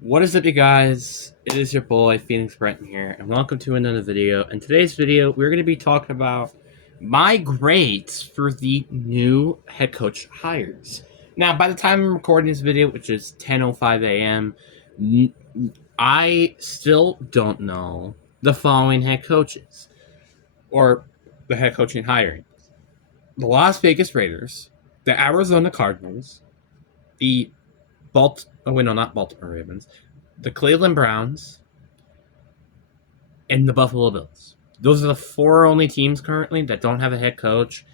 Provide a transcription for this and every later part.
What is up, you guys? It is your boy, Phoenix Brenton here, and welcome to another video. In today's video, we're going to be talking about my grades for the new head coach hires. Now, by the time I'm recording this video, which is 10:05 a.m., I still don't know the following head coaches, or the head coaching hiring. The Las Vegas Raiders, the Arizona Cardinals, the not Baltimore Ravens, the Cleveland Browns, and the Buffalo Bills. Those are the four only teams currently that don't have a head coach.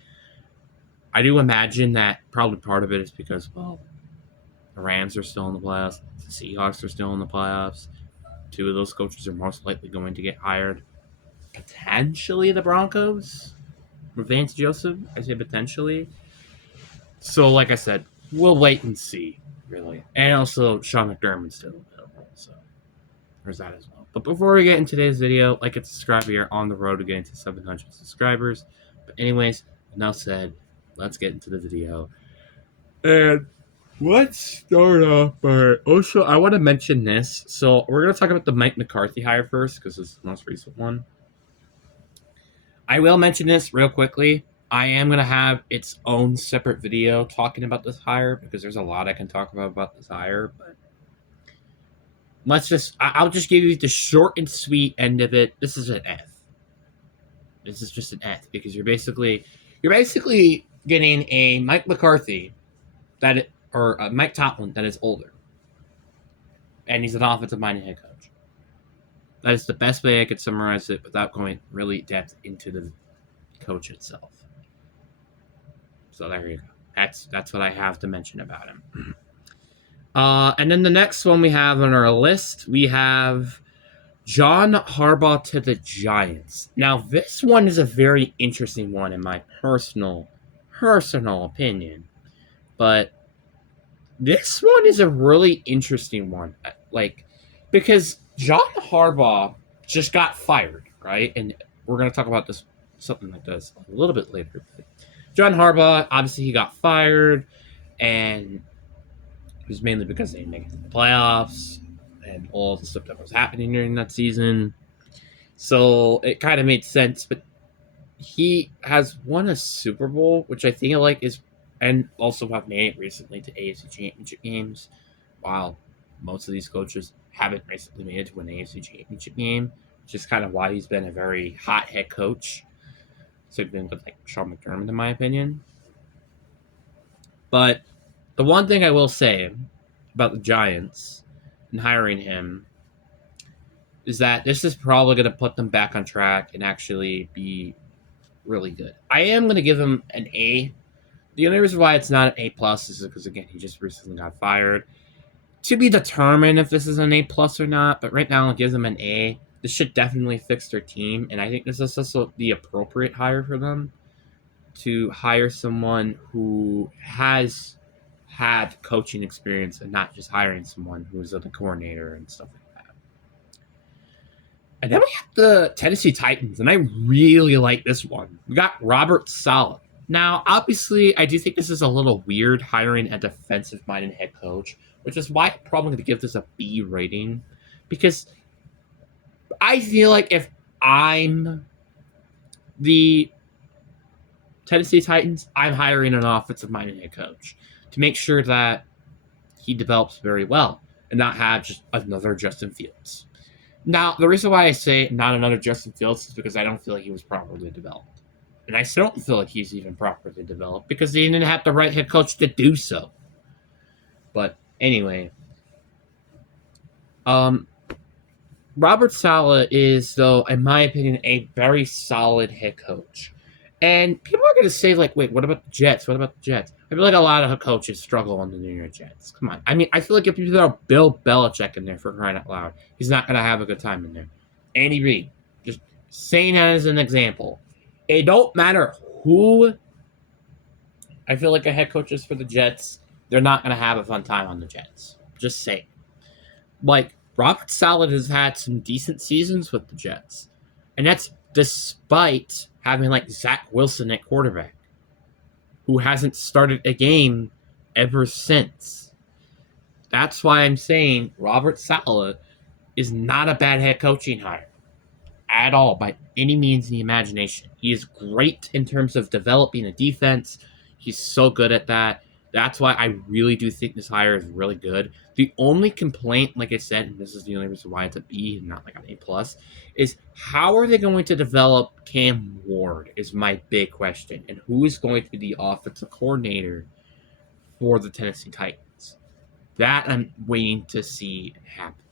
I do imagine that probably part of it is because, well, the Rams are still in the playoffs, the Seahawks are still in the playoffs. Two of those coaches are most likely going to get hired. Potentially the Broncos with Vance Joseph. I say potentially. So, like I said, we'll wait and see, really. And also, Sean McDermott's still available, so there's that as well. But before we get into today's video, like and subscribe. We are on the road to getting to 700 subscribers. But anyways, enough said. Let's get into the video. And let's start off by... Also, I want to mention this. So we're going to talk about the Mike McCarthy hire first, because it's the most recent one. I will mention this real quickly. I am going to have its own separate video talking about this hire, because there's a lot I can talk about this hire, but I'll just give you the short and sweet end of it. This is an F. This is just an F, because you're basically getting a Mike McCarthy or a Mike Tomlin that is older, and he's an offensive-minded head coach. That is the best way I could summarize it without going really depth into the coach itself. So there you go. That's what I have to mention about him. And then the next one we have on our list, we have John Harbaugh to the Giants. Now, this one is a very interesting one in my personal opinion. But this one is a really interesting one. Because John Harbaugh just got fired, right? And we're going to talk about something like this a little bit later. John Harbaugh, obviously he got fired, and it was mainly because they didn't make it to the playoffs and all the stuff that was happening during that season. So it kind of made sense, but he has won a Super Bowl, which I think is, and also have made it recently to AFC Championship games, while most of these coaches haven't recently made it to an AFC Championship game, which is kind of why he's been a very hot head coach. Same thing with Sean McDermott, in my opinion. But the one thing I will say about the Giants and hiring him is that this is probably going to put them back on track and actually be really good. I am going to give him an A. The only reason why it's not an A+ is because, again, he just recently got fired. To be determined if this is an A+ or not, but right now it gives them an A. This should definitely fix their team, and I think this is also the appropriate hire for them, to hire someone who has had coaching experience and not just hiring someone who's a coordinator and stuff like that. And then we have the Tennessee Titans, and I really like this one. We got Robert Saleh. Now, obviously, I do think this is a little weird, hiring a defensive-minded head coach, which is why I'm probably going to give this a B rating, because I feel like if I'm the Tennessee Titans, I'm hiring an offensive-minded head coach to make sure that he develops very well and not have just another Justin Fields. Now, the reason why I say not another Justin Fields is because I don't feel like he was properly developed. And I still don't feel like he's even properly developed because he didn't have the right head coach to do so. But anyway, Robert Saleh is, though, in my opinion, a very solid head coach. And people are going to say, wait, what about the Jets? What about the Jets? I feel like a lot of coaches struggle on the New York Jets. Come on. I mean, I feel like if you throw Bill Belichick in there, for crying out loud, he's not going to have a good time in there. Andy Reid, just saying that as an example. It don't matter who I feel like a head coach is for the Jets, they're not going to have a fun time on the Jets. Just saying. Robert Saleh has had some decent seasons with the Jets. And that's despite having Zach Wilson at quarterback, who hasn't started a game ever since. That's why I'm saying Robert Saleh is not a bad head coaching hire at all by any means in the imagination. He is great in terms of developing a defense. He's so good at that. That's why I really do think this hire is really good. The only complaint, like I said, and this is the only reason why it's a B and not like an A plus, is how are they going to develop Cam Ward is my big question. And who is going to be the offensive coordinator for the Tennessee Titans? That I'm waiting to see happen.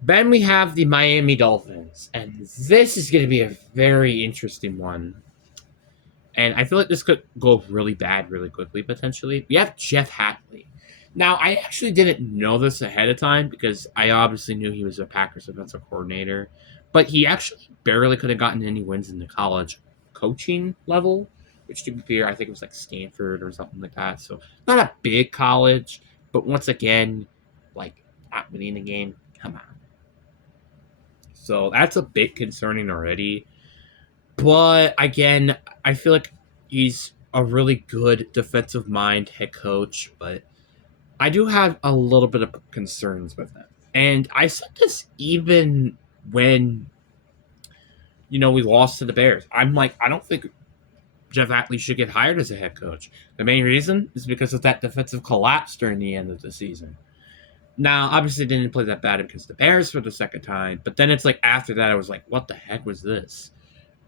Then we have the Miami Dolphins, and this is going to be a very interesting one. And I feel like this could go really bad really quickly, potentially. We have Jeff Hatley. Now, I actually didn't know this ahead of time because I obviously knew he was a Packers defensive coordinator, but he actually barely could have gotten any wins in the college coaching level, which to be fair, I think it was like Stanford or something like that. So not a big college, but once again, like not winning the game. Come on. So that's a bit concerning already. But again, I feel like he's a really good defensive mind head coach, but I do have a little bit of concerns with him. And I said this even when, we lost to the Bears. I'm like, I don't think Jeff Hatley should get hired as a head coach. The main reason is because of that defensive collapse during the end of the season. Now, obviously, didn't play that bad against the Bears for the second time, but then it's like after that, I was like, what the heck was this?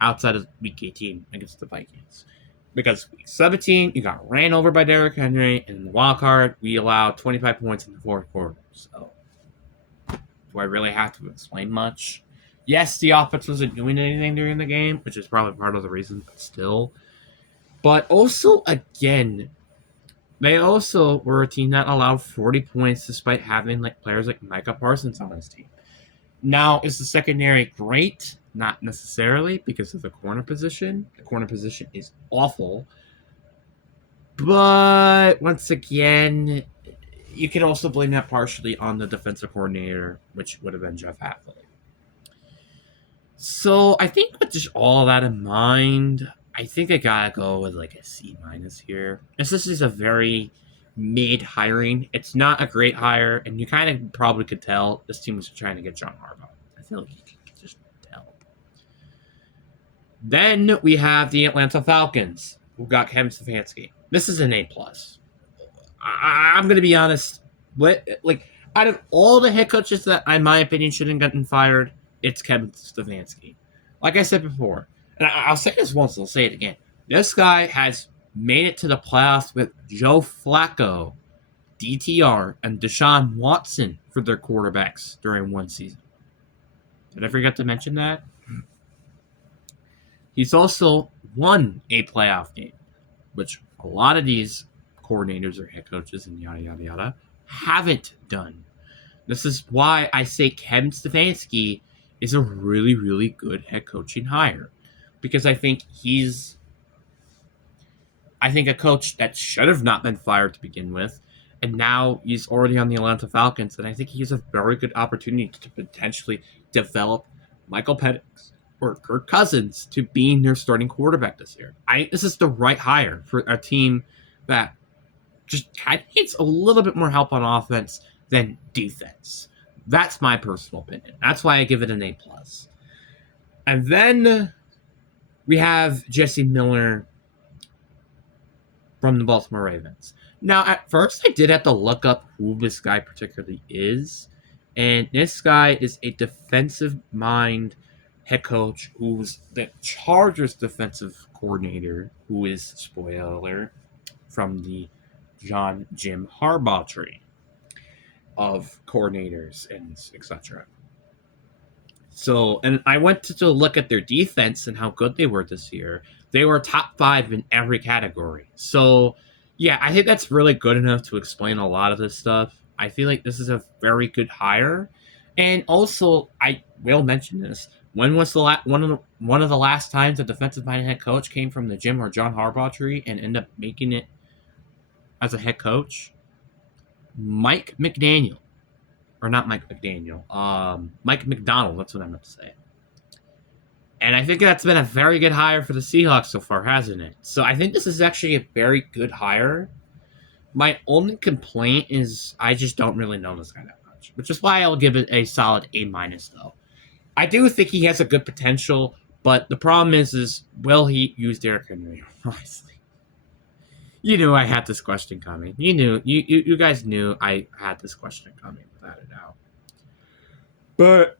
Outside of week 18 against the Vikings. Because week 17, you got ran over by Derrick Henry, and in the wild card, we allowed 25 points in the fourth quarter. So, do I really have to explain much? Yes, the offense wasn't doing anything during the game, which is probably part of the reason, but still. But also, again, they also were a team that allowed 40 points despite having players like Micah Parsons on his team. Now, is the secondary great? Not necessarily because of the corner position. The corner position is awful. But once again, you can also blame that partially on the defensive coordinator, which would have been Jeff Hatley. So I think with just all that in mind, I think I gotta go with a C minus here. This is a very mid hiring. It's not a great hire, and you kind of probably could tell this team was trying to get John Harbaugh. I feel like you can just tell. Then we have the Atlanta Falcons, who got Kevin Stefanski. This is an A plus. I'm gonna be honest. Out of all the head coaches that, in my opinion, shouldn't have gotten fired, it's Kevin Stefanski. Like I said before, and I'll say this once, I'll say it again. This guy has made it to the playoffs with Joe Flacco, DTR, and Deshaun Watson for their quarterbacks during one season. Did I forget to mention that? He's also won a playoff game, which a lot of these coordinators or head coaches and yada, yada, yada haven't done. This is why I say Kevin Stefanski is a really, really good head coaching hire. Because I think he's a coach that should have not been fired to begin with. And now he's already on the Atlanta Falcons. And I think he has a very good opportunity to potentially develop Michael Penix or Kirk Cousins to being their starting quarterback this year. This is the right hire for a team that just kind of needs a little bit more help on offense than defense. That's my personal opinion. That's why I give it an A+. And then we have Jesse Miller from the Baltimore Ravens. Now, at first, I did have to look up who this guy particularly is. And this guy is a defensive mind head coach who's the Chargers defensive coordinator, who is, spoiler alert, from the Jim Harbaugh tree of coordinators and etc. So, and I went to look at their defense and how good they were this year. They were top 5 in every category. So, yeah, I think that's really good enough to explain a lot of this stuff. I feel like this is a very good hire. And also, I will mention this. When was one of the last times a defensive minded head coach came from the Jim or John Harbaugh tree and ended up making it as a head coach? Mike McDaniel. Or not Mike McDaniel. Mike McDonald. That's what I meant to say. And I think that's been a very good hire for the Seahawks so far, hasn't it? So I think this is actually a very good hire. My only complaint is I just don't really know this guy that much, which is why I'll give it a solid A minus though. I do think he has a good potential, but the problem is will he use Derrick Henry wisely? You knew I had this question coming. You guys knew I had this question coming without a doubt. But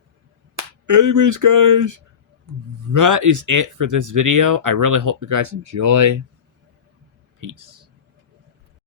anyways, guys, that is it for this video. I really hope you guys enjoy. Peace.